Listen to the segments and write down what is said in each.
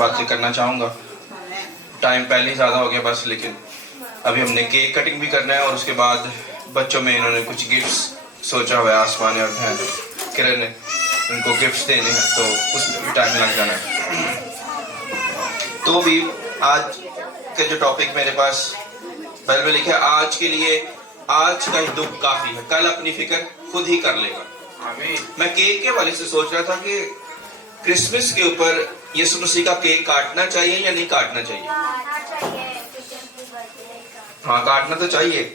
باتیں کرنا چاہوں گا. ٹائم پہلے ہی زیادہ ہو گیا بس, لیکن ابھی ہم نے کیک کٹنگ بھی کرنا ہے اور اس کے بعد بچوں میں انہوں نے کچھ گفٹس سوچا ہوا ہے. آسمان اور بہن کرن نے ان کو گفٹس دینے ہیں, تو اس میں بھی ٹائم لگ جانا ہے. تو بھی آج کا جو ٹاپک میرے پاس بائبل میں لکھا ہے, آج کے لیے آج کا ہی دکھ کافی ہے, کل اپنی فکر خود ہی کر لے گا. میں کیک کے والے سے سوچ رہا تھا کہ کرسمس کے اوپر یسوع مسیح کا کیک کاٹنا چاہیے یا نہیں کاٹنا چاہیے. ہاں کاٹنا تو چاہیے.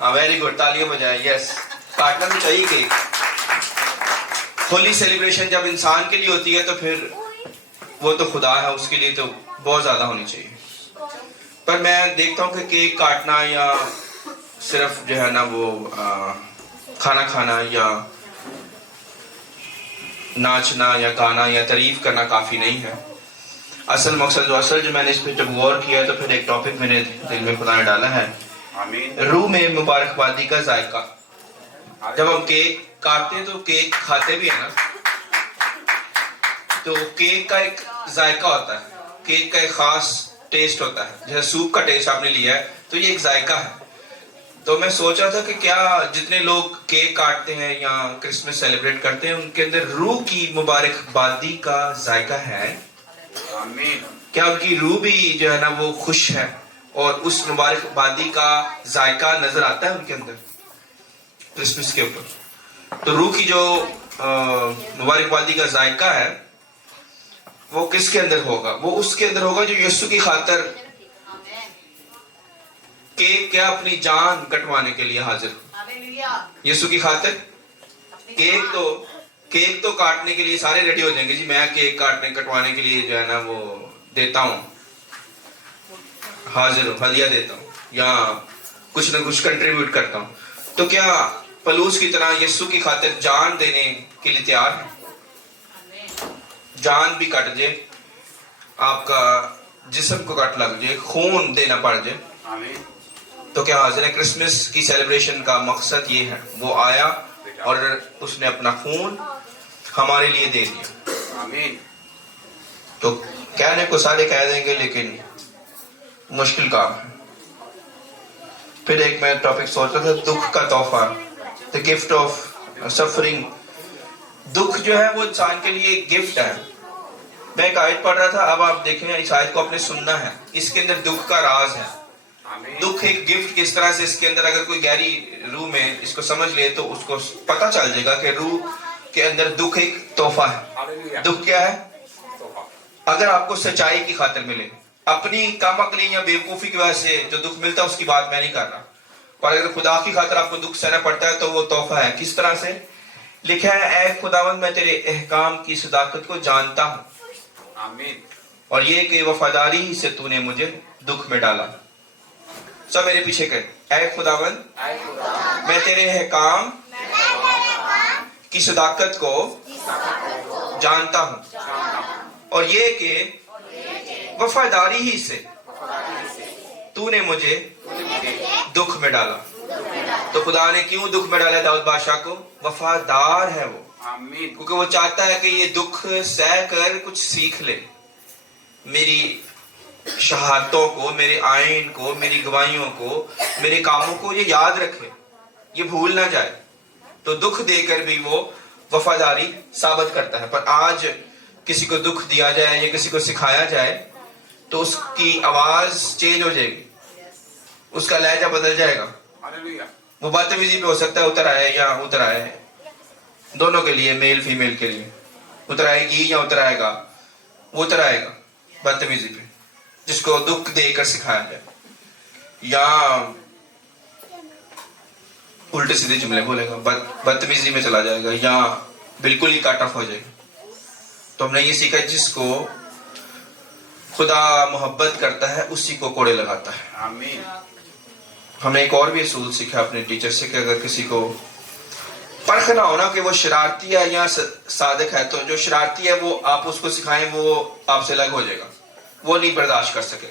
ہاں ویری گڈ, تالیاں بجائے. یس, کاٹنا تو چاہیے کیک. ہولی سیلیبریشن جب انسان کے لیے ہوتی ہے تو پھر وہ تو خدا ہے, اس کے لیے تو بہت زیادہ ہونی چاہیے. پر میں دیکھتا ہوں کہ کیک کاٹنا یا صرف جو ہے نا وہ کھانا کھانا یا ناچنا یا گانا یا تعریف کرنا کافی نہیں ہے. اصل مقصد جو میں نے اس پہ جب غور کیا تو پھر ایک ٹاپک میرے دل میں خدا نے ڈالا ہے, روح میں مبارکبادی کا ذائقہ. جب ہم کیک کاٹتے ہیں تو کیک کھاتے بھی ہیں نا, تو کیک کا ایک ذائقہ ہوتا ہے, کیک کا ایک خاص ٹیسٹ ہوتا ہے. جیسے سوپ کا ٹیسٹ آپ نے لیا ہے تو یہ ایک ذائقہ ہے. تو میں سوچ رہا تھا کہ کیا جتنے لوگ کیک کاٹتے ہیں یا کرسمس سیلیبریٹ کرتے ہیں ان کے اندر روح کی مبارکبادی کا ذائقہ ہے. کیا ان کی روح بھی جو ہے نا وہ خوش ہے اور اس مبارکبادی کا ذائقہ نظر آتا ہے ان کے اندر کرسمس کے اوپر. تو روح کی جو مبارکبادی کا ذائقہ ہے وہ کس کے اندر ہوگا؟ وہ اس کے اندر ہوگا جو یسوع کی خاطر کیک کیا اپنی جان کٹوانے کے لیے حاضر ہو. یسوع کی خاطر کیک تو کاٹنے کے لیے سارے ریڈی ہو جائیں گے, جی میں کیک کٹوانے کے لیے جو ہے نا وہ دیتا ہوں, حاضر ہوں, ہدیہ دیتا ہوں یا کچھ نہ کچھ کنٹریبیوٹ کرتا ہوں. تو کیا پلوس کی طرح یسوع کی خاطر جان دینے کے لیے تیار ہے؟ جان بھی کٹ جائے, آپ کا جسم کو کٹ لگ جائے, خون دینا پڑ جائے, تو کیا حاضر ہے؟ کرسمس کی سیلیبریشن کا مقصد یہ ہے, وہ آیا اور اس نے اپنا خون ہمارے لیے دے دیا. تو کہنے کو سارے کہہ دیں گے لیکن مشکل کام ہے. پھر ایک میں ٹاپک سوچ رہا تھا, دکھ کا تحفہ, the gift of suffering. دکھ جو ہے وہ انسان کے لیے ایک گفٹ ہے. میں ایک آیت پڑھ رہا تھا, اب آپ دیکھیں اس آیت کو آپ نے سننا ہے, اس کے اندر دکھ کا راز ہے. دکھ ایک گفٹ کس طرح سے اس کے اندر اگر کوئی گہری روح میں اس کو سمجھ لے تو اس کو پتہ چل جائے گا کہ روح کے اندر دکھ ایک تحفہ ہے. دکھ کیا ہے؟ اگر آپ کو سچائی کی خاطر ملے, اپنی کم عقلی یا بیوقوفی کی وجہ سے جو دکھ ملتا ہے اس کی بات میں نہیں کر رہا, اور اگر خدا کی خاطر آپ کو دکھ سہنا پڑتا ہے تو وہ تحفہ ہے. کس طرح سے لکھا ہے, اے خداوند میں تیرے احکام کی صداقت کو جانتا ہوں, اور یہ کہ وفاداری ہی سے تو نے مجھے دکھ میں ڈالا. سب میرے پیچھے کہ اے خداوند میں تیرے احکام کی صداقت کو جانتا ہوں, اور یہ کہ وفاداری ہی سے تو نے مجھے دکھ میں ڈالا. تو خدا نے کیوں دکھ میں ڈالا داؤد بادشاہ کو؟ وفادار ہے وہ, کیونکہ وہ چاہتا ہے کہ یہ دکھ سہ کر کچھ سیکھ لے, میری شہادتوں کو, میرے آئین کو, میری گواہیوں کو, میرے کاموں کو یہ یاد رکھے, یہ بھول نہ جائے. تو دکھ دے کر بھی وہ وفاداری ثابت کرتا ہے. پر آج کسی کو دکھ دیا جائے یا کسی کو سکھایا جائے تو اس کی آواز چینج ہو جائے گی, اس کا لہجہ بدل جائے گا. وہ بدتمیزی پہ ہو سکتا ہے اتر آئے یا اتر آئے, دونوں کے لیے, میل فیمیل کے لیے اتر آئے گی یا اتر آئے گا, وہ اتر آئے گا بدتمیزی پہ, جس کو دکھ دے کر سکھایا جائے, یا الٹے سیدھے جملے بولے گا, بدتمیزی میں چلا جائے گا, یا بالکل ہی کٹ آف ہو جائے گا. تو ہم نے یہ سیکھا, جس کو خدا محبت کرتا ہے اسی کو کوڑے لگاتا ہے. ہم نے ایک اور بھی اصول سیکھا اپنے ٹیچر سے کہ اگر کسی کو پرکھ نہ ہونا کہ وہ شرارتی ہے یا صادق ہے, تو جو شرارتی ہے وہ آپ اس کو سکھائیں وہ آپ سے الگ ہو جائے گا, وہ نہیں برداشت کر سکے.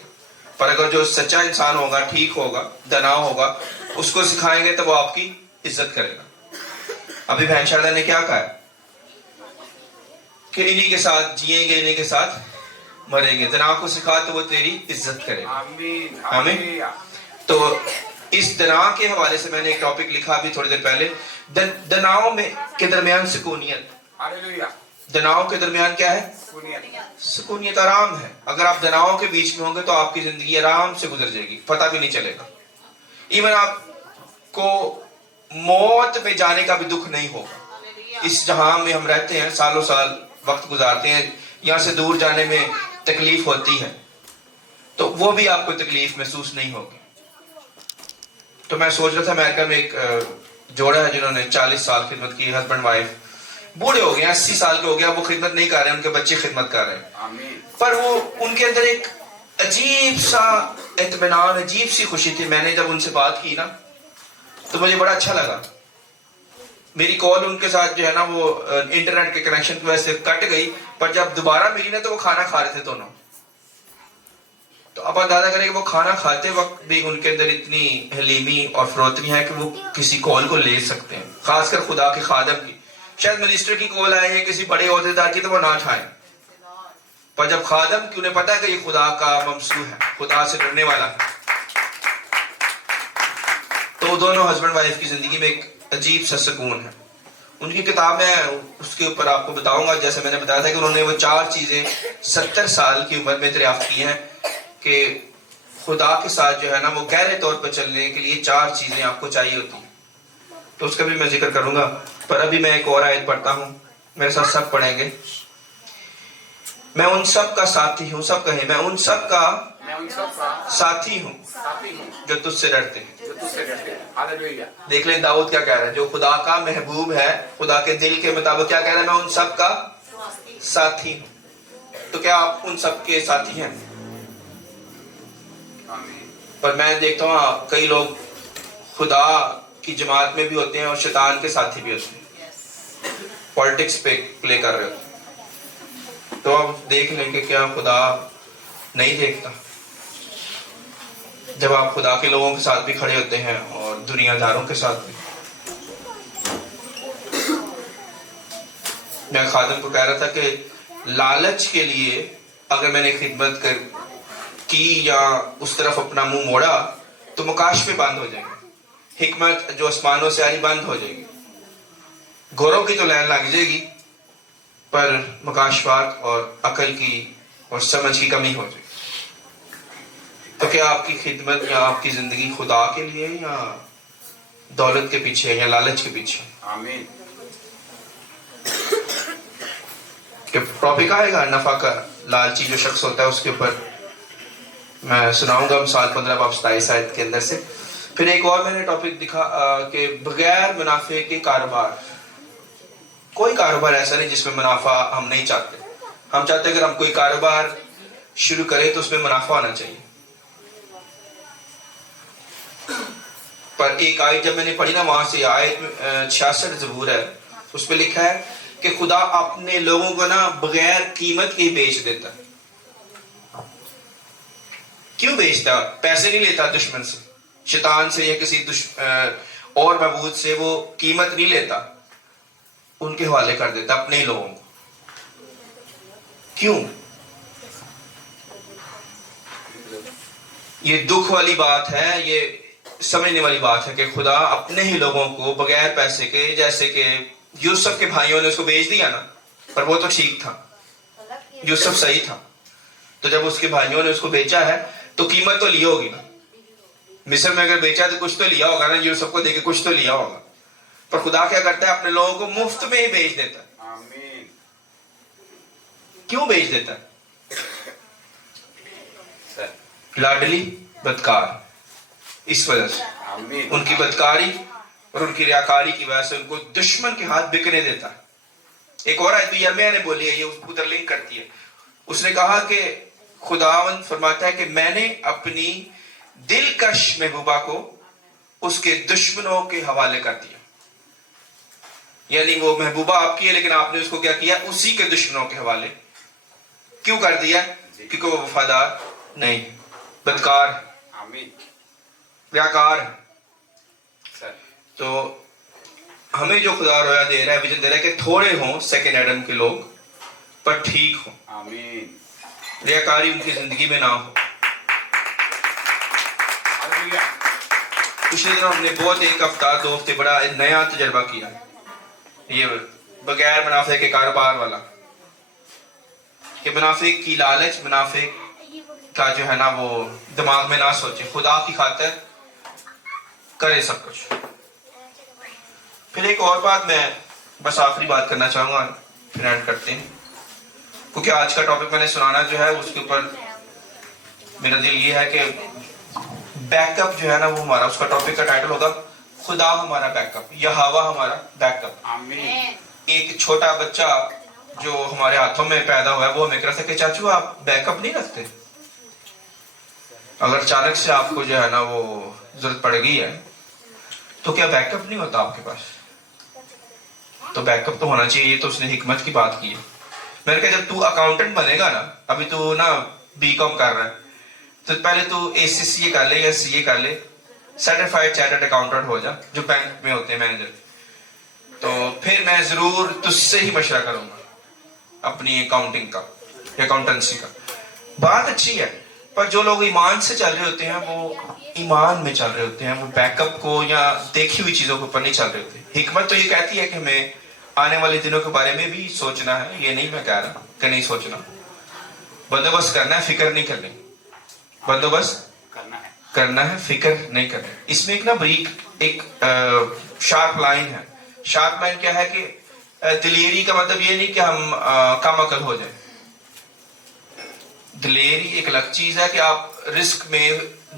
پر اگر جو سچا انسان ہوگا, ٹھیک ہوگا, دنا ہوگا, اس کو سکھائیں گے تو وہ آپ کی عزت کرے گا. ابھی بہن شاہدہ نے کیا کہا ہے کہ انہی کے ساتھ جئیں گے, انہی کے ساتھ مریں گے. زنا کو سکھا تو وہ تیری عزت کرے گا. آمین. تو اس دنا کے حوالے سے میں نے ایک ٹاپک لکھا ابھی تھوڑی دیر پہلے, دناؤں میں کے درمیان سکونیت. دناؤں کے درمیان کیا ہے؟ سکونیت, آرام ہے. اگر آپ دناؤں کے بیچ میں ہوں گے تو آپ کی زندگی آرام سے گزر جائے گی, پتہ بھی نہیں چلے گا. ایون آپ کو موت میں جانے کا بھی دکھ نہیں ہوگا. اس جہاں میں ہم رہتے ہیں, سالوں سال وقت گزارتے ہیں, یہاں سے دور جانے میں تکلیف ہوتی ہے, تو وہ بھی آپ کو تکلیف محسوس نہیں ہوگی. تو میں سوچ رہا تھا, امریکہ میں ایک جوڑا ہے جنہوں نے 40 سال خدمت کی, ہسبینڈ وائف, بوڑھے ہو گئے, 80 سال کے ہو گیا, وہ خدمت نہیں کر رہے, ان کے بچے خدمت کر رہے ہیں. پر وہ ان کے اندر ایک عجیب سا اطمینان, عجیب سی خوشی تھی. میں نے جب ان سے بات کی نا تو مجھے بڑا اچھا لگا. میری کال ان کے ساتھ جو ہے نا وہ انٹرنیٹ کے کنیکشن کی وجہ سے کٹ گئی, پر جب دوبارہ ملی نا تو وہ کھانا کھا رہے تھے دونوں. تو اب اندازہ کریں کہ وہ کھانا کھاتے وقت بھی ان کے اندر اتنی حلیمی اور فروتنی ہے کہ وہ کسی کال کو لے سکتے ہیں, خاص کر خدا کے خادم کی. شاید منسٹر کی کال آئے یا کسی بڑے عہدیدار کی تو وہ نہ اٹھائیں, پر جب خادم کی, انہیں پتا ہے کہ یہ خدا کا ممسوح ہے, خدا سے ڈرنے والا ہے, تو دونوں ہسبینڈ وائف کی زندگی میں ایک عجیب سا سکون ہے. ان کی کتاب میں اس کے اوپر آپ کو بتاؤں گا. جیسے میں نے بتایا تھا کہ انہوں نے وہ 4 چیزیں 70 سال کی عمر میں دریافت کی ہیں کہ خدا کے ساتھ جو ہے نا وہ گہرے طور پر چلنے کے لیے 4 چیزیں آپ کو چاہیے ہوتی ہیں. تو اس کا بھی میں ذکر کروں گا, پر ابھی میں ایک اور آیت پڑھتا ہوں, میرے ساتھ سب پڑھیں گے. میں ان سب کا ساتھی ہوں, سب کہیں, میں ان سب کا ساتھی ہوں جو تجھ سے ڈرتے ہیں. دیکھ لیں داؤد کیا کہہ رہا ہے, جو خدا کا محبوب ہے, خدا کے دل کے مطابق کیا کہہ رہا ہے, میں ان سب کا ساتھی ہوں. تو کیا آپ ان سب کے ساتھی ہیں؟ پر میں دیکھتا ہوں کئی لوگ خدا کی جماعت میں بھی ہوتے ہیں اور شیطان کے ساتھی بھی ہوتے ہیں, پالیٹکس پہ پلے کر رہے ہوتے ہیں. تو آپ دیکھ لیں کہ کیا خدا نہیں دیکھتا جب آپ خدا کے لوگوں کے ساتھ بھی کھڑے ہوتے ہیں اور دنیا داروں کے ساتھ بھی. میں خادم کو کہہ رہا تھا کہ لالچ کے لیے اگر میں نے خدمت کی یا اس طرف اپنا منہ موڑا تو مکاشفے بند ہو جائیں گے, حکمت جو آسمانوں سے آئی بند ہو جائے گی, گوروں کی تو لائن لگ جائے گی, پر مکاشفات اور عقل کی اور سمجھ کی کمی ہو جائے گی. تو کیا آپ کی خدمت یا آپ کی زندگی خدا کے لیے یا دولت کے پیچھے یا لالچ کے پیچھے؟ آمین. کہ ٹاپک آئے گا نفع کا, لالچی جو شخص ہوتا ہے اس کے اوپر میں سناؤں گا مثال 15 باب 27 آیت کے اندر سے. پھر ایک اور میں نے ٹاپک دکھا کہ بغیر منافع کے کاروبار. کوئی کاروبار ایسا نہیں جس میں منافع ہم نہیں چاہتے. ہم چاہتے ہیں اگر ہم کوئی کاروبار شروع کریں تو اس میں منافع ہونا چاہیے. پر ایک آیت جب میں نے پڑھی نا, وہاں سے آیت 66 زبور ہے, اس پہ لکھا ہے کہ خدا اپنے لوگوں کو نا بغیر قیمت کے بیچ دیتا. کیوں بیچتا؟ پیسے نہیں لیتا دشمن سے, شیطان سے یا کسی اور معبود سے, وہ قیمت نہیں لیتا, ان کے حوالے کر دیتا اپنے لوگوں کو. کیوں؟ یہ دکھ والی بات ہے, یہ سمجھنے والی بات ہے کہ خدا اپنے ہی لوگوں کو بغیر پیسے کے, جیسے کہ یوسف کے بھائیوں نے اس کو بیچ دیا نا, پر وہ تو ٹھیک تھا, یوسف صحیح تھا, تو جب اس کے بھائیوں نے اس کو بیچا ہے تو قیمت تو لی ہوگی نا. مصر میں اگر بیچا تو کچھ تو لیا ہوگا نا, یوسف کو دے کے کچھ تو لیا ہوگا. پر خدا کیا کرتا ہے, اپنے لوگوں کو مفت میں ہی بیچ دیتا ہے. آمین. کیوں بیچ دیتا ہے؟ لاڈلی بدکار, اس وجہ سے ان کی بدکاری اور ان کی ریاکاری کی وجہ سے ان کو دشمن کے ہاتھ بکنے دیتا ہے. ایک اور آیت بھی یرمیہ نے بولی ہے, یہ ادھر لنک کرتی ہے. اس نے کہا کہ خداوند فرماتا ہے کہ میں نے اپنی دلکش محبوبہ کو اس کے دشمنوں کے حوالے کر دیا. یعنی وہ محبوبہ آپ کی ہے لیکن آپ نے اس کو کیا کیا, اسی کے دشمنوں کے حوالے. کیوں کر دیا؟ کیونکہ وہ وفادار نہیں, بدکار, ریاکار ہے. تو ہمیں جو خدا رویا دے رہا ہے, ویژن دے رہا ہے کہ تھوڑے ہوں سیکنڈ ایڈم کے لوگ, پر ٹھیک ہوں. آمین. ریاکاری ان کی زندگی میں نہ ہو. پچھلے دنوں ہم نے بہت ایک ہفتہ 2 ہفتے بڑا نیا تجربہ کیا, یہ بغیر منافع کے کاروبار والا, کہ منافع کی لالچ, منافع کا جو ہے نا وہ دماغ میں نہ سوچے, خدا کی خاطر کرے سب کچھ. پھر ایک اور بات میں بس آخری بات کرنا چاہوں گا, پھر ایڈ کرتے ہیں, کیونکہ آج کا ٹاپک میں نے سنانا جو ہے اس کے اوپر میرا دل یہ ہے کہ بیک اپ جو ہے نا وہ ہمارا, اس کا ٹاپک کا ٹائٹل ہوگا خدا ہمارا بیک اپ, یہوہ ہمارا بیک اپ. ایک چھوٹا بچہ جو ہمارے ہاتھوں میں پیدا ہوا ہے وہ ہمیں کہتا ہے کہ چاچو آپ بیک اپ نہیں رکھتے, اگر اچانک سے آپ کو جو ہے نا وہ ضرورت پڑ گئی ہے تو کیا بیک اپ نہیں ہوتا آپ کے پاس؟ تو بیک اپ تو ہونا چاہیے. تو اس نے حکمت کی بات کی ہے. میں نے کہا جب تو اکاؤنٹنٹ بنے گا نا, ابھی تو نا بی کام کر رہا ہے, تو پہلے تو اے سی سی اے کر لے یا سی اے کر لے, سرٹیفائڈ چارٹرڈ اکاؤنٹنٹ ہو جا جو بینک میں ہوتے ہیں مینیجر. تو پھر میں ضرور تجھ سے ہی مشورہ کروں گا اپنی اکاؤنٹنگ کا, اکاؤنٹنسی کا. بات اچھی ہے, پر جو لوگ ایمان سے چل رہے ہوتے ہیں وہ ایمان میں چل رہے ہوتے ہیں, وہ بیک اپ کو یا دیکھی ہوئی چیزوں کے اوپر نہیں چل رہے ہوتے. حکمت تو یہ کہتی ہے کہ ہمیں آنے والے دنوں کے بارے میں بھی سوچنا ہے, یہ نہیں میں کہہ رہا کہ نہیں سوچنا, بندوبست کرنا ہے, فکر نہیں کرنی, بندوبست کرنا ہے, فکر نہیں کرنا. اس میں ایک نا بریک ایک شارپ لائن ہے. شارپ لائن کیا ہے کہ دلیری کا مطلب یہ نہیں کہ ہم کم عقل ہو جائیں. دلیری ایک الگ چیز ہے کہ آپ رسک میں,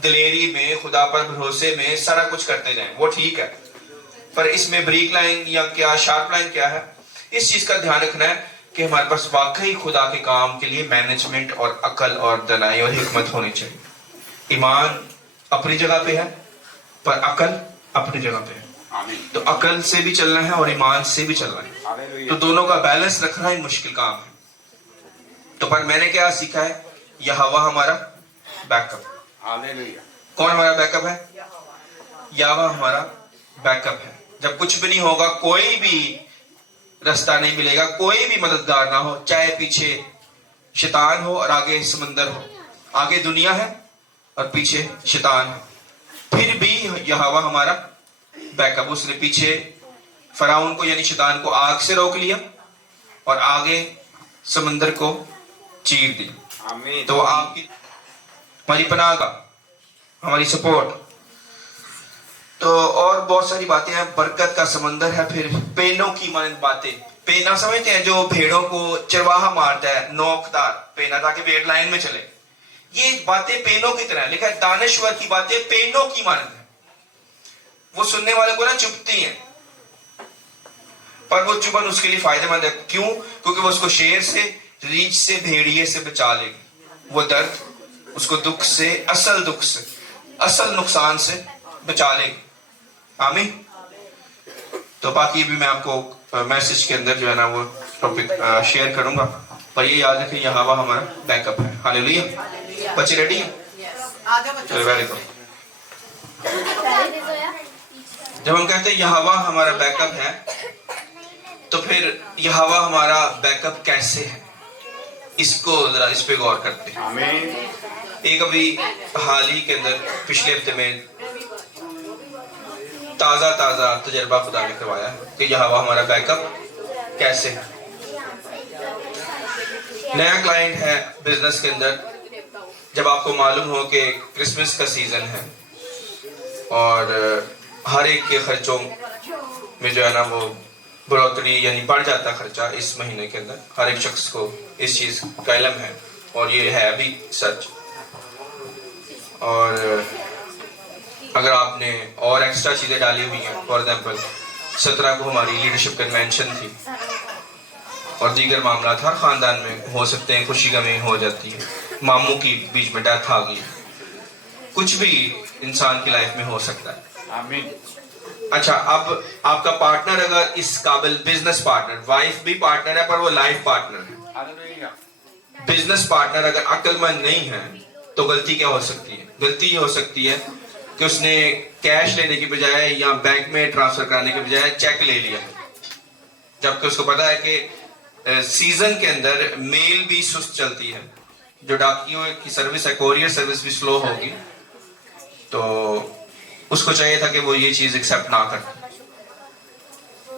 دلیری میں, خدا پر بھروسے میں سارا کچھ کرتے جائیں, وہ ٹھیک ہے. پر اس میں بریک لائن یا کیا شارپ لائن کیا ہے, اس چیز کا دھیان رکھنا ہے کہ ہمارے پاس واقعی خدا کے کام کے لیے مینجمنٹ اور عقل اور دانائی اور حکمت ہونی چاہیے. ایمان اپنی جگہ پہ ہے پر عقل اپنی جگہ پہ ہے. تو عقل سے بھی چلنا ہے اور ایمان سے بھی چلنا ہے, تو دونوں کا بیلنس رکھنا ہی مشکل کام ہے. تو پر میں نے کیا سیکھا ہے, یہوہ ہمارا بیک اپ. کون ہمارا بیک اپ ہے؟ یہوہ ہمارا بیک اپ ہے. جب کچھ بھی نہیں ہوگا, کوئی بھی رستہ نہیں ملے گا, کوئی بھی مددگار نہ ہو, چاہے پیچھے شیطان ہو اور آگے سمندر ہو, آگے دنیا ہے اور پیچھے شیطان ہے, پھر بھی یہوہ ہمارا بیک اپ. اس نے پیچھے فرعون کو یعنی شیطان کو آگ سے روک لیا اور آگے سمندر کو چیر دی. تو آپ کی ہماری پناہ کا, ہماری سپورٹ. تو اور بہت ساری باتیں ہیں, برکت کا سمندر ہے. پھر پینوں کی مانند باتیں, پینا سمجھتے ہیں جو بھیڑوں کو چرواہا مارتا ہے, نوکدار پینا تاکہ بھیڑ لائن میں چلے, یہ باتیں پینوں کی طرح لکھا ہے. دانشور کی باتیں پینوں کی مانند ہیں, وہ سننے والے کو نا چبھتی ہیں, پر وہ چبھن اس کے لیے فائدہ مند ہے. کیوں؟ کیونکہ وہ اس کو شیر سے, ریچھ سے, بھیڑیے سے بچا لے گی. وہ درد اس کو دکھ سے, اصل نقصان سے بچا لے گی. آمین. تو باقی بھی میں آپ کو میسج کے اندر جو ہے نا وہ ٹاپک شیئر کروں گا, پر یہ یاد رکھیں یہوہ ہمارا بیک اپ ہے. ہاللیلویہ. بچے ریڈی ہیں؟ چلو ویری گڈ. جب ہم کہتے ہیں یہوہ ہمارا بیک اپ ہے, تو پھر یہوہ ہمارا بیک اپ کیسے ہے, اس کو ذرا اس پہ غور کرتے ہیں. ایک ابھی حال ہی کے اندر پچھلے ہفتے میں تازہ تجربہ خدا نے کروایا کہ یہوہ ہمارا بیک اپ کیسے ہے. نیا کلائنٹ ہے بزنس کے اندر. جب آپ کو معلوم ہو کہ کرسمس کا سیزن ہے اور ہر ایک کے خرچوں میں جو ہے نا وہ بڑھوتری یعنی بڑھ جاتا ہے خرچہ اس مہینے کے اندر, ہر ایک شخص کو اس چیز کا علم ہے اور یہ ہے بھی سچ. اور اگر آپ نے اور ایکسٹرا چیزیں ڈالی ہوئی ہیں, فار ایگزامپل 17 کو ہماری لیڈرشپ کنونشن تھی اور دیگر معاملات ہر خاندان میں ہو سکتے ہیں, خوشی غمی ہو جاتی ہے, ماموں کی بیچ میں ڈیتھ آ گئی, کچھ بھی انسان کی لائف میں ہو سکتا ہے. آمین. اچھا, اب آپ کا پارٹنر اگر اس قابل, بزنس پارٹنر, وائف بھی پارٹنر ہے پر وہ لائف پارٹنر ہے. بزنس پارٹنر اگر عقل مند نہیں ہے تو غلطی کیا ہو سکتی ہے؟ غلطی یہ ہو سکتی ہے کہ اس نے کیش لینے کی بجائے یا بینک میں ٹرانسفر کرنے کے بجائے چیک لے لیا, جبکہ اس کو پتا ہے کہ سیزن کے اندر میل بھی سست چلتی ہے جو ڈاکیوں کی سروس ہے کوریئر سروس بھی سلو ہوگی، تو اس کو چاہیے تھا کہ وہ یہ چیز ایکسیپٹ نہ کرتے،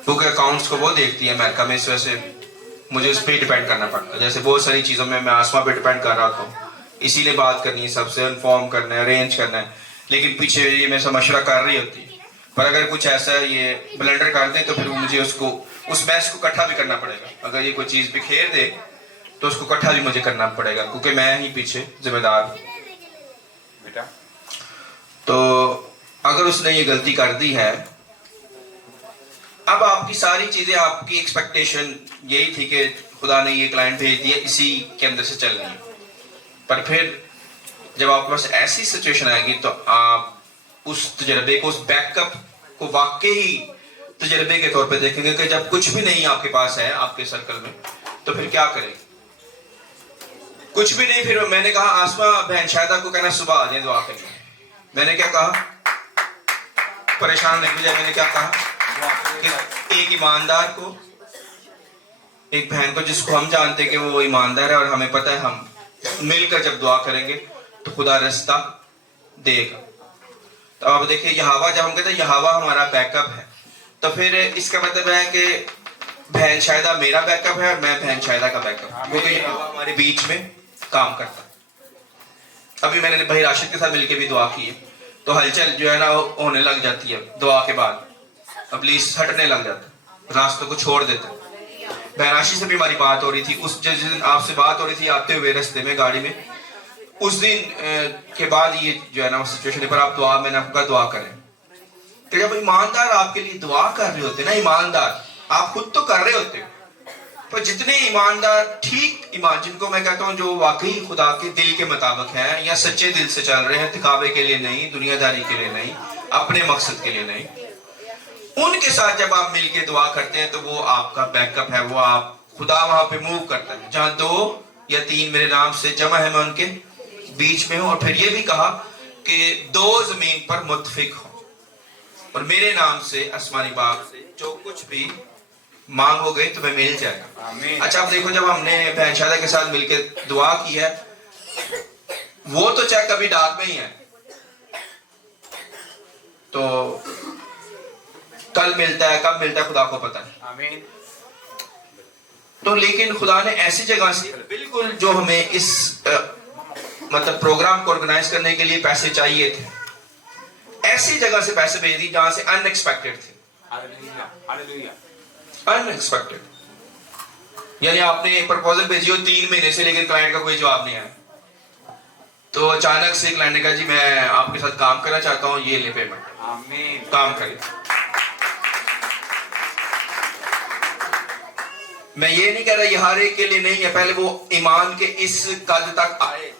کیونکہ اکاؤنٹس کو وہ دیکھتی ہے امریکہ میں، اس وجہ سے مجھے اس پہ ڈیپینڈ کرنا پڑتا ہے. جیسے بہت ساری چیزوں میں آسما پہ ڈیپینڈ کر رہا تھا، اسی لیے بات کرنی ہے، سب سے انفارم کرنا ہے، ارینج کرنا ہے، لیکن پیچھے یہ میرے سے مشورہ کر رہی ہوتی ہے. پر اگر کچھ ایسا یہ بلنڈر کر دے تو پھر مجھے اس میچ کو اکٹھا بھی کرنا پڑے گا. اگر یہ کوئی چیز بکھیر دے تو اس کو اکٹھا بھی مجھے کرنا پڑے گا، کیونکہ میں ہی پیچھے ذمہ دار ہوں. تو اگر اس نے یہ غلطی کر دی ہے، اب آپ کی ساری چیزیں، آپ کی ایکسپیکٹیشن یہی تھی کہ خدا نے یہ کلائنٹ بھیج دیا، اسی کے اندر سے چل رہی ہے. پر پھر جب آپ کے پاس ایسی سچویشن آئے گی تو آپ اس تجربے کو، اس بیک اپ کو واقعی تجربے کے طور پہ دیکھیں گے کہ جب کچھ بھی نہیں آپ کے پاس ہے آپ کے سرکل میں تو پھر کیا کریں؟ کچھ بھی نہیں. پھر میں نے کہا آسما بہن شاہدہ کو کہنا صبح آ جائیں دعا کریں. میں نے کیا کہا؟ پریشان نہیں ہو جائے. میں نے کیا کہا کہ ایک ایماندار کو، ایک بہن کو جس کو ہم جانتے کہ وہ ایماندار ہے اور ہمیں پتہ ہے ہم مل کر جب دعا کریں گے تو خدا رستہ دے گا. تو آپ دیکھیں یہوہ، جب ہم کہتے ہیں یہوہ ہمارا بیک اپ ہے، تو پھر اس کا مطلب ہے کہ بہن شاہدہ میرا بیک اپ ہے اور میں بہن شاہدہ کا بیک اپ، کیونکہ یہوہ ہمارے بیچ میں کام کرتا ہے. ابھی میں نے بھائی راشد کے ساتھ مل کے بھی دعا کی ہے، تو ہلچل جو ہے نا ہونے لگ جاتی ہے دعا کے بعد، ابلیس ہٹنے لگ جاتا ہے، راستوں کو چھوڑ دیتا ہے. بہن راشد سے بھی ہماری بات ہو رہی تھی، اس جس دن آپ سے بات ہو رہی تھی آتے ہوئے رستے میں گاڑی میں، اس دن کے بعد یہ جو ہے نا وہ سچویشن پر آپ دعا، میں نے آپ کو کہا دعا کریں. کہ جب ایماندار آپ کے لیے دعا کر رہے ہوتے نا، ایماندار آپ خود تو کر رہے ہوتے، پر جتنے ایماندار ٹھیک ایمان، جن کو میں کہتا ہوں جو واقعی خدا کے دل کے مطابق ہیں یا سچے دل سے چل رہے ہیں، دکھاوے کے لیے نہیں، دنیا داری کے لیے نہیں، اپنے مقصد کے لیے نہیں، ان کے ساتھ جب آپ مل کے دعا کرتے ہیں تو وہ آپ کا بیک اپ ہے. وہ آپ خدا وہاں پہ موو کرتا ہے. جہاں 2 یا 3 میرے نام سے جمع ہے میں ان کے بیچ میں ہوں. اور پھر یہ بھی کہا کہ 2 زمین پر متفق ہوں اور میرے نام سے آسمانی باغ سے جو کچھ بھی مانگو گے تمہیں مل جائے گا. اچھا اب دیکھو، جب ہم نے بہن شاہدہ کے ساتھ مل کے دعا کی ہے، وہ تو چیک ابھی ڈاک میں ہی ہے، تو کل ملتا ہے کب ملتا ہے خدا کو پتہ ہے. تو لیکن خدا نے ایسی جگہ سے بالکل جو ہمیں اس مطلب پروگرام کو آرگنائز کرنے کے لیے پیسے چاہیے تھے، ایسی جگہ سے پیسے بھیج دی جہاں سے ان ایکسپیکٹڈ تھے. ان ایکسپیکٹڈ، یعنی آپ نے پرپوزل بھیجی ہو 3 مہینے سے لیکن کلائنٹ کا کوئی جواب نہیں آیا، تو اچانک سے کلائنٹ نے کہا جی میں آپ کے ساتھ کام کرنا چاہتا ہوں، یہ لے پیمنٹ، کام کریں. میں یہ نہیں کہہ رہا یہ ہر ایک کے لیے نہیں ہے، پہلے وہ ایمان کے اس قد تک آئے.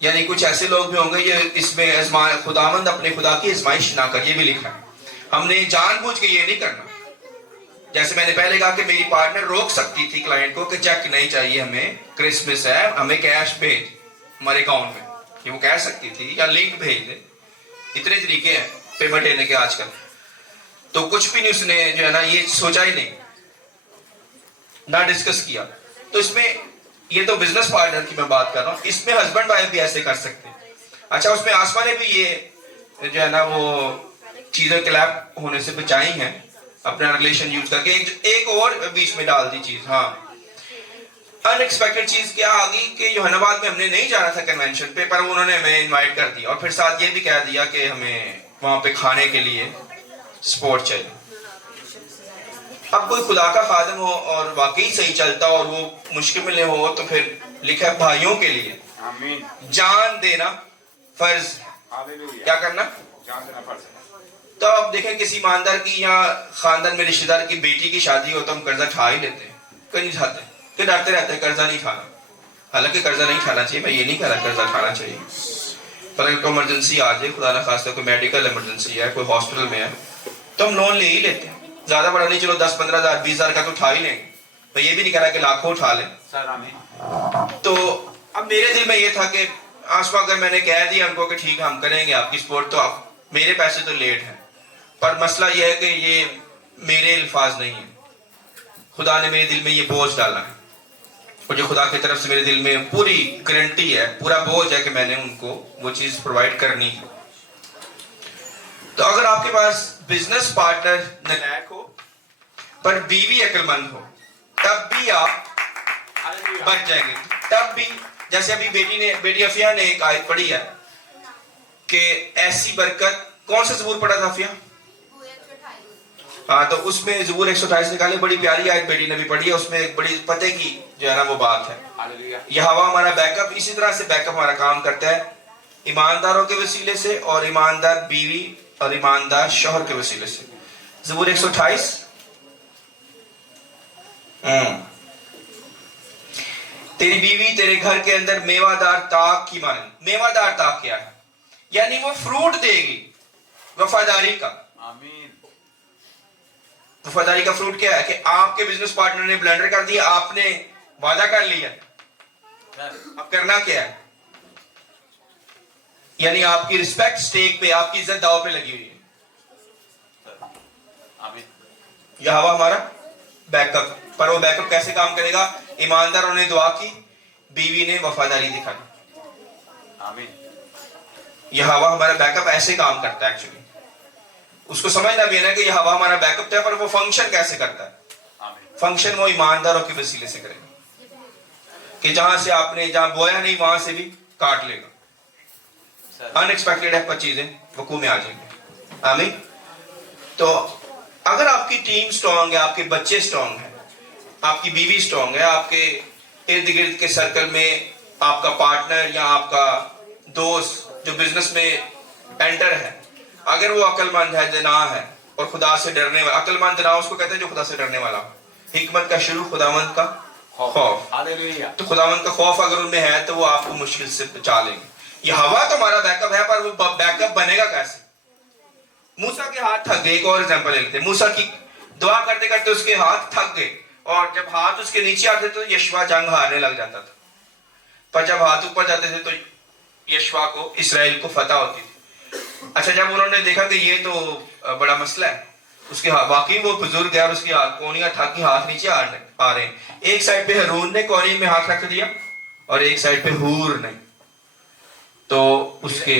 یعنی کچھ ایسے لوگ بھی ہوں گے یہ اس میں خداوند اپنے خدا کی آزمائش نہ کر، یہ بھی لکھا ہے. ہم نے جان بوجھ کے یہ نہیں کرنا. جیسے میں نے پہلے کہا کہ میری پارٹنر روک سکتی تھی کلائنٹ کو کہ چیک نہیں چاہیے ہمیں، کرسمس ہے، ہمیں کیش بھیج ہمارے اکاؤنٹ میں، یہ وہ کہہ سکتی تھی، یا لنک بھیج دے. اتنے طریقے ہیں پیمنٹ لینے کے آج کل. تو کچھ بھی نہیں اس نے جو ہے نا یہ سوچا ہی نہیں، نہ ڈسکس کیا. تو اس میں یہ تو بزنس پارٹنر کی میں بات کر رہا ہوں، اس میں ہسبینڈ وائف بھی ایسے کر سکتے ہیں. اچھا اس میں آسما نے بھی یہ جو ہے نا وہ چیزیں کلیپ ہونے سے بچائی ہیں اپنا ریلیشن یوز کر کے. ایک اور بیچ میں ڈال دی چیز. ہاں ان ایکسپیکٹڈ چیز کیا آ گئی کہ یوحنا آباد میں ہم نے نہیں جانا تھا کنونشن پہ، پر انہوں نے ہمیں انوائٹ کر دیا اور پھر ساتھ یہ بھی کہہ دیا کہ ہمیں وہاں پہ کھانے کے لیے سپورٹ چاہیے. اب کوئی خدا کا خادم ہو اور واقعی صحیح چلتا اور وہ مشکل میں ہو تو پھر لکھا ہے بھائیوں کے لیے جان دینا فرض ہے. کیا کرنا؟ جان دینا فرض ہے. تو اب دیکھیں کسی ایماندار کی یا خاندان میں رشتہ دار کی بیٹی کی شادی ہو تو ہم قرضہ اٹھا ہی لیتے ہیں، کہیں نہیں اٹھاتے کہ ڈرتے رہتے ہیں قرضہ نہیں اٹھانا. حالانکہ قرضہ نہیں اٹھانا چاہیے، میں یہ نہیں کہہ رہا قرضہ اٹھانا چاہیے، پر اگر کوئی ایمرجنسی آ جائے، خدا نہ خواستہ کوئی میڈیکل ایمرجنسی ہے، کوئی ہاسپٹل میں ہے، تو ہم لون لے ہی لیتے ہیں. زیادہ بڑا نہیں، چلو 10-15,000 20,000 کا تو اٹھا ہی لیں گے. میں یہ بھی نہیں کہہ رہا کہ لاکھوں اٹھا لیں. تو اب میرے دل میں یہ تھا کہ آسما اگر میں نے کہہ دیا ان کو کہ ٹھیک ہے ہم کریں گے آپ کی سپورٹ، تو اب میرے پیسے تو لیٹ ہیں، پر مسئلہ یہ ہے کہ یہ میرے الفاظ نہیں ہیں، خدا نے میرے دل میں یہ بوجھ ڈالا ہے. مجھے خدا کی طرف سے میرے دل میں پوری گارنٹی ہے, پورا بوجھ ہے کہ میں نے ان کو وہ چیز پرووائڈ کرنی ہے. تو اگر آپ کے پاس بزنس پارٹنر نالائق ہو پر بیوی عقل مند ہو, تب بھی آپ بچ جائیں گے. تب بھی جیسے ابھی بیٹی افیہ نے ایک آیت پڑھی ہے کہ ایسی برکت, کون سا زبور پڑھا تھا افیہ؟ ہاں, تو اس میں زبور 128 نکالے, بڑی پیاری آیت بیٹی نے بھی پڑھی ہے. اس میں ایک بڑی پتے کی جو ہے نا وہ بات ہے. یہوہ ہمارا بیک اپ, اسی طرح سے بیک اپ ہمارا کام کرتا ہے ایمانداروں کے وسیلے سے, اور ایماندار بیوی اور ایماندار شوہر کے وسیلے سے. زبور 128. تیری بیوی تیرے گھر کے اندر میوہ دار تاک کی مانند. میوہ دار تاک کیا ہے؟ یعنی وہ فروٹ دے گی وفاداری کا. آمین. وفاداری کا فروٹ کیا ہے کہ آپ کے بزنس پارٹنر نے بلنڈر کر دیا, آپ نے وعدہ کر لیا, اب کرنا کیا ہے؟ یعنی آپ کی رسپیکٹ سٹیک پہ, آپ کی عزت داؤ پہ لگی ہوئی ہے. آمین. یہوہ ہمارا بیک اپ. پر وہ بیک اپ کیسے کام کرے گا؟ ایمانداروں نے دعا کی, بیوی نے وفاداری دکھائی. آمین. یہوہ ہمارا بیک اپ ایسے کام کرتا ہے. ایکچولی اس کو سمجھنا بھی ہے نا کہ یہوہ ہمارا بیک اپ ہے, پر وہ فنکشن کیسے کرتا ہے؟ فنکشن وہ ایمانداروں کے وسیلے سے کرے گا کہ جہاں سے آپ نے جہاں بویا نہیں وہاں سے بھی کاٹ لے گا. ان ایکسپیکٹڈ ہے چیزیں وقوع میں آ جائیں گے. آمین. تو اگر آپ کی ٹیم سٹرونگ ہے, آپ کے بچے سٹرونگ ہیں, آپ کی بیوی سٹرونگ ہے, آپ کے ارد گرد کے سرکل میں آپ کا پارٹنر یا آپ کا دوست جو بزنس میں انٹر ہے, اگر وہ عقل مند ہے, دنا ہے اور خدا سے ڈرنے والا. عقل مند دنا اس کو کہتے ہیں جو خدا سے ڈرنے والا. حکمت کا شروع خداوند کا خوف. تو خداوند کا خوف اگر ان میں ہے تو وہ آپ کو مشکل سے بچا لیں گے. یہوہ تو ہمارا بیک اپ ہے, پر وہ بیک اپ بنے گا کیسے؟ موسیٰ کے ہاتھ تھک گئے. ایک اور ایگزامپل لیتے ہیں. موسیٰ کی دعا کرتے کرتے اس کے ہاتھ تھک گئے, اور جب ہاتھ اس کے نیچے آتے تو یشوع جنگ ہارنے لگ جاتا تھا, پر جب ہاتھ اوپر جاتے تھے تو یشوع کو, اسرائیل کو فتح ہوتی تھی. اچھا, جب انہوں نے دیکھا کہ یہ تو بڑا مسئلہ ہے, اس کے واقعی وہ بزرگ ہے اور اس کی کونیاں تھک کے ہاتھ نیچے آ رہے ہیں. ایک سائڈ پہ ہارون نے کونی میں ہاتھ رکھ دیا اور ایک سائڈ پہ ہور نے, تو اس کے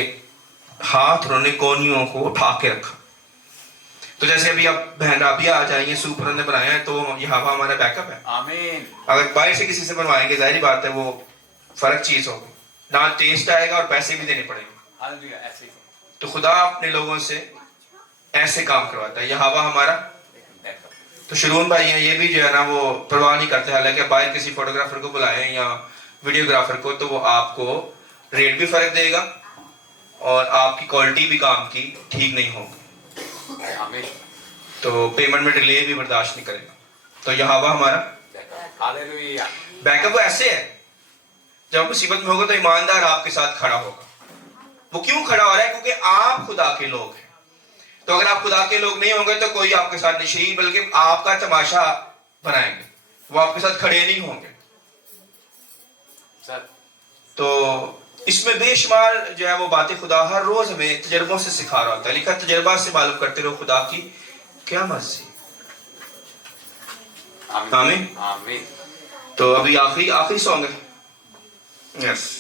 ہاتھ انہوں نے کونیوں کو اٹھا کے رکھا. تو جیسے ابھی اب بہن رابیہ آ جائیں, سوپ انہوں نے بنایا ہے, تو یہوہ ہمارا بیک اپ ہے. آمین. اگر باہر سے کسی سے بنوائیں گے, ظاہری بات ہے وہ فرق چیز ہوگی, نہ ٹیسٹ آئے گا اور پیسے بھی دینے پڑیں گے. تو خدا اپنے لوگوں سے ایسے کام کرواتا ہے. یہوہ ہمارا. تو شرون بھائی ہیں, یہ بھی جو ہے نا وہ پرواہ نہیں کرتے, حالانکہ باہر کسی فوٹوگرافر کو بلائیں یا ویڈیوگرافر کو, تو وہ آپ کو ریٹ بھی فرق دے گا اور آپ کی کوالٹی بھی کام کی ٹھیک نہیں ہوگی, تو پیمنٹ میں ڈیلے بھی برداشت نہیں کرے گا. تو یہوہ ہمارا بیک اپ ایسے ہے, جب مصیبت میں ہوگا تو ایماندار آپ کے ساتھ کھڑا ہوگا. وہ کیوں کھڑا ہو رہا ہے؟ کیونکہ آپ خدا کے لوگ ہیں. تو اگر آپ خدا کے لوگ نہیں ہوں گے تو کوئی آپ کے ساتھ نہیں, بلکہ آپ کا تماشا بنائیں گے, وہ آپ کے ساتھ کھڑے نہیں ہوں گے. تو اس میں بے شمار جو ہے وہ باتیں خدا ہر روز ہمیں تجربوں سے سکھا رہا ہوتا ہے. لکھا تجربات سے معلوم کرتے رہو خدا کی کیا مرضی. آمین. تو ابھی آخری سانگ ہے. یس.